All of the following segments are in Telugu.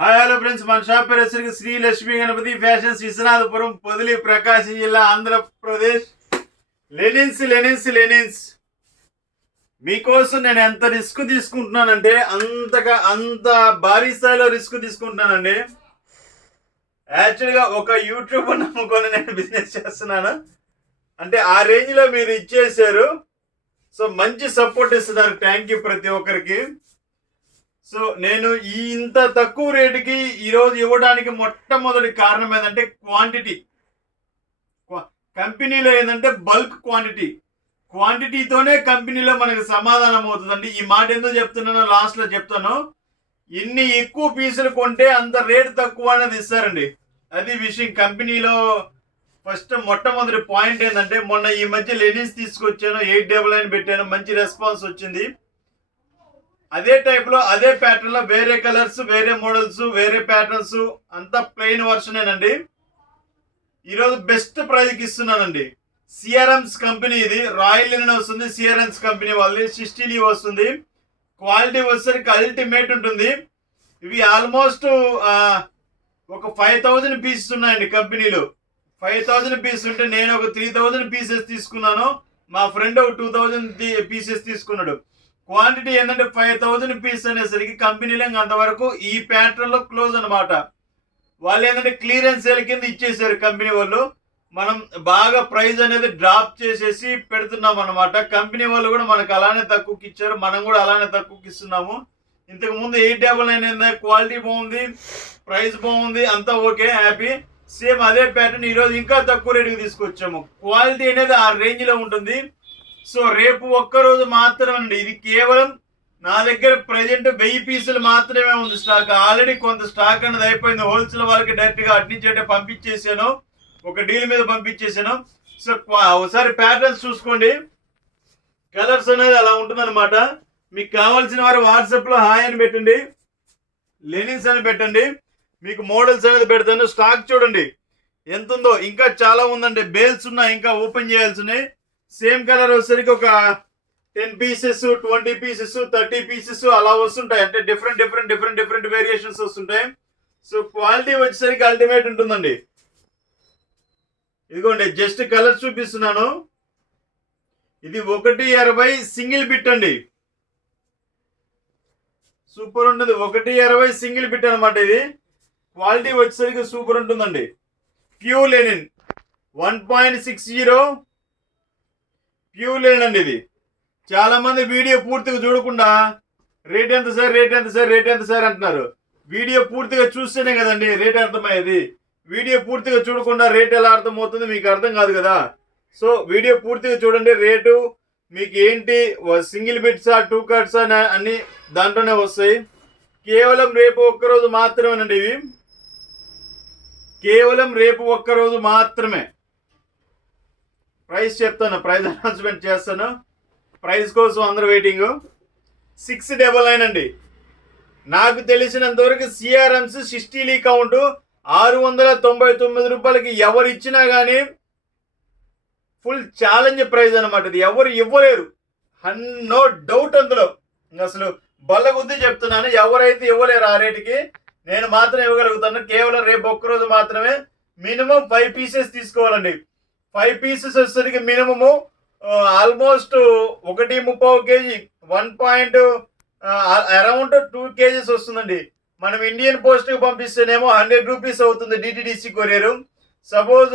హాయ్ హలో ఫ్రెండ్స్, మన షాప్ పేరు వచ్చరికి శ్రీ లక్ష్మీ గణపతి ఫ్యాషన్స్, విశ్వనాథపురం, పొదిలి, ప్రకాశం జిల్లా, ఆంధ్రప్రదేశ్. లెనిన్స్ మీకోసం నేను ఎంత రిస్క్ తీసుకుంటున్నానంటే అంత భారీ స్థాయిలో రిస్క్ తీసుకుంటున్నానండి. యాక్చువల్గా ఒక యూట్యూబ్ నమ్ముకొని నేను బిజినెస్ చేస్తున్నాను. అంటే ఆ రేంజ్లో మీరు ఇచ్చేసారు. సో మంచి సపోర్ట్ ఇస్తున్నారు. థ్యాంక్ యూ ప్రతి ఒక్కరికి. సో నేను ఇంత తక్కువ రేటుకి ఈరోజు ఇవ్వడానికి మొట్టమొదటి కారణం ఏంటంటే క్వాంటిటీ. కంపెనీలో ఏంటంటే బల్క్ క్వాంటిటీతోనే కంపెనీలో మనకు సమాధానం అవుతుందండి. ఈ మాట ఎందుకు చెప్తున్నానో లాస్ట్లో చెప్తాను. ఎన్ని ఎక్కువ పీసులు కొంటే అంత రేటు తక్కువ అనేది ఇస్తారండి. అది విషయం. కంపెనీలో మొట్టమొదటి పాయింట్ ఏంటంటే, మొన్న ఈ మధ్య లెనిన్స్ తీసుకొచ్చాను, 899 పెట్టాను, మంచి రెస్పాన్స్ వచ్చింది. అదే టైప్లో అదే ప్యాటర్న్లో వేరే కలర్స్, వేరే మోడల్స్, వేరే ప్యాటర్న్స్, అంతా ప్లెయిన్ వర్షనేనండి. ఈరోజు బెస్ట్ ప్రైజ్కి ఇస్తున్నానండి. సిఆర్ఎంస్ కంపెనీ, ఇది రాయల్ లినెన్ వస్తుంది. సిఆర్ఎంస్ కంపెనీ వాళ్ళది 60 లీవ్ వస్తుంది. క్వాలిటీ వచ్చేసరికి అల్టిమేట్ ఉంటుంది. ఇవి ఆల్మోస్ట్ ఒక 5000 పీసెస్ ఉన్నాయండి కంపెనీలో. 5000 పీసెస్ ఉంటే నేను ఒక 3000 పీసెస్ తీసుకున్నాను. మా ఫ్రెండ్ ఒక 2000 పీసెస్ తీసుకున్నాడు. క్వాంటిటీ ఏంటంటే 5000 పీస్ అనేసరికి కంపెనీలో అంతవరకు ఈ ప్యాటర్న్లో క్లోజ్ అనమాట. వాళ్ళు ఏంటంటే క్లియరెన్స్ సేల్ కింద ఇచ్చేసారు కంపెనీ వాళ్ళు. మనం బాగా ప్రైస్ అనేది డ్రాప్ చేసేసి పెడుతున్నాం అనమాట. కంపెనీ వాళ్ళు కూడా మనకు అలానే తక్కువకి ఇచ్చారు, మనం కూడా అలానే తక్కువకి ఇస్తున్నాము. ఇంతకుముందు 899 క్వాలిటీ బాగుంది, ప్రైస్ బాగుంది, అంతా ఓకే, హ్యాపీ. సేమ్ అదే ప్యాటర్న్ ఈరోజు ఇంకా తక్కువ రేటుకి తీసుకొచ్చాము. క్వాలిటీ అనేది ఆ రేంజ్లో ఉంటుంది. సో రేపు ఒక్కరోజు మాత్రమే అండి. ఇది కేవలం నా దగ్గర ప్రజెంట్ 1000 పీసులు మాత్రమే ఉంది స్టాక్. ఆల్రెడీ కొంత స్టాక్ అనేది అయిపోయింది. హోల్సేల్ వాళ్ళకి డైరెక్ట్గా అట్నుంచి పంపించేసాను, ఒక డీల్ మీద పంపించేసాను. సో ఒకసారి ప్యాటర్న్స్ చూసుకోండి. కలర్స్ అనేది అలా ఉంటుందన్నమాట. మీకు కావాల్సిన వారు వాట్సాప్లో హాయ్ అని పెట్టండి, లెనిన్స్ అని పెట్టండి, మీకు మోడల్స్ అనేది పెడతాను. స్టాక్ చూడండి ఎంత ఉందో. ఇంకా చాలా ఉందండి. బేల్స్ ఉన్నాయి, ఇంకా ఓపెన్ చేయాల్సి ఉన్నాయి. సేమ్ కలర్ వచ్చేసరికి ఒక 10 పీసెస్, 20 పీసెస్, 30 పీసెస్ అలా వస్తుంటాయి. అంటే డిఫరెంట్ వేరియేషన్స్ వస్తుంటాయి. సో క్వాలిటీ వచ్చేసరికి అల్టిమేట్ ఉంటుందండి. ఇదిగోండి జస్ట్ కలర్ చూపిస్తున్నాను. ఇది 1.60 సింగిల్ బిట్ అండి. సూపర్ ఉంటుంది. 1.60 సింగిల్ బిట్ అనమాట. ఇది క్వాలిటీ వచ్చేసరికి సూపర్ ఉంటుందండి. ప్యూర్ లెనిన్ 1.60 ప్యూర్ లెనిన్ అండి. ఇది చాలా మంది వీడియో పూర్తిగా చూడకుండా రేట్ ఎంత సార్ అంటున్నారు. వీడియో పూర్తిగా చూస్తేనే కదండి రేట్ అర్థమయ్యేది. వీడియో పూర్తిగా చూడకుండా రేట్ ఎలా అర్థమవుతుంది మీకు అర్థం కాదు కదా. సో వీడియో పూర్తిగా చూడండి. రేటు మీకు ఏంటి, సింగిల్ బిట్సా, 2 కట్సా అన్ని దాంట్లోనే వస్తాయి. కేవలం రేపు ఒక్కరోజు మాత్రమేనండి. ఇవి కేవలం రేపు ఒక్కరోజు మాత్రమే. ప్రైస్ చెప్తాను, ప్రైస్ అనౌన్స్మెంట్ చేస్తాను. ప్రైస్ కోసం అందరూ వెయిటింగ్. 699 అండి. నాకు తెలిసినంతవరకు సిఆర్ఎంస్ 60 లీ కౌంట్ 699 రూపాయలకి ఎవరు ఇచ్చినా కానీ ఫుల్ ఛాలెంజ్ ప్రైస్ అనమాట. ఇది ఎవరు ఇవ్వలేరు, నో డౌట్. అందులో అసలు బల్లగుద్ది చెప్తున్నాను, ఎవరైతే ఇవ్వలేరు ఆ రేటుకి. నేను మాత్రం ఇవ్వగలుగుతాను. కేవలం రేపు ఒక్కరోజు మాత్రమే. మినిమం 5 పీసెస్ తీసుకోవాలండి. 5 పీసెస్ వచ్చేసరికి minimum almost 1.35 KG, around 2 kgs వస్తుందండి. మనం ఇండియన్ పోస్ట్కి పంపిస్తేనేమో 100 రూపీస్ అవుతుంది డిటిడిసి కొరియర్. సపోజ్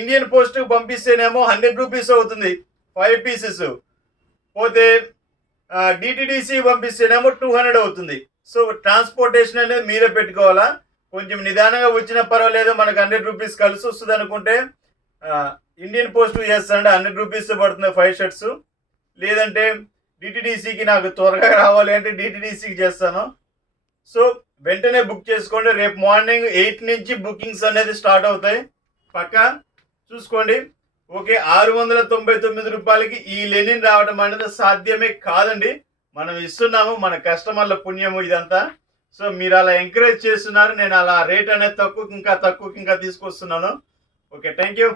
ఇండియన్ పోస్ట్కి పంపిస్తేనేమో 100 రూపీస్ అవుతుంది 5 పీసెస్. పోతే డిటిడిసి పంపిస్తేనేమో 200 అవుతుంది. సో ట్రాన్స్పోర్టేషన్ అనేది మీరే పెట్టుకోవాలా. కొంచెం నిదానంగా వచ్చినా పర్వాలేదు, మనకు 100 రూపీస్ కలిసి వస్తుంది అనుకుంటే ఇండియన్ పోస్ట్ చేస్తానంటే 100 రూపీస్ పడుతుంది 5 షర్ట్స్. లేదంటే డిటిడిసికి నాకు త్వరగా రావాలి అంటే డిటిడిసికి చేస్తాను. సో వెంటనే బుక్ చేసుకోండి. రేపు మార్నింగ్ 8 నుంచి బుకింగ్స్ అనేది స్టార్ట్ అవుతాయి. పక్కా చూసుకోండి. ఓకే, 699 రూపాయలకి ఈ లెనిన్ రావడం అనేది సాధ్యమే కాదండి. మనం ఇస్తున్నాము, మన కస్టమర్ల పుణ్యము ఇదంతా. సో మీరు అలా ఎంకరేజ్ చేస్తున్నారు, నేను అలా రేట్ అనేది తక్కువకి ఇంకా తీసుకొస్తున్నాను. Okay, thank you.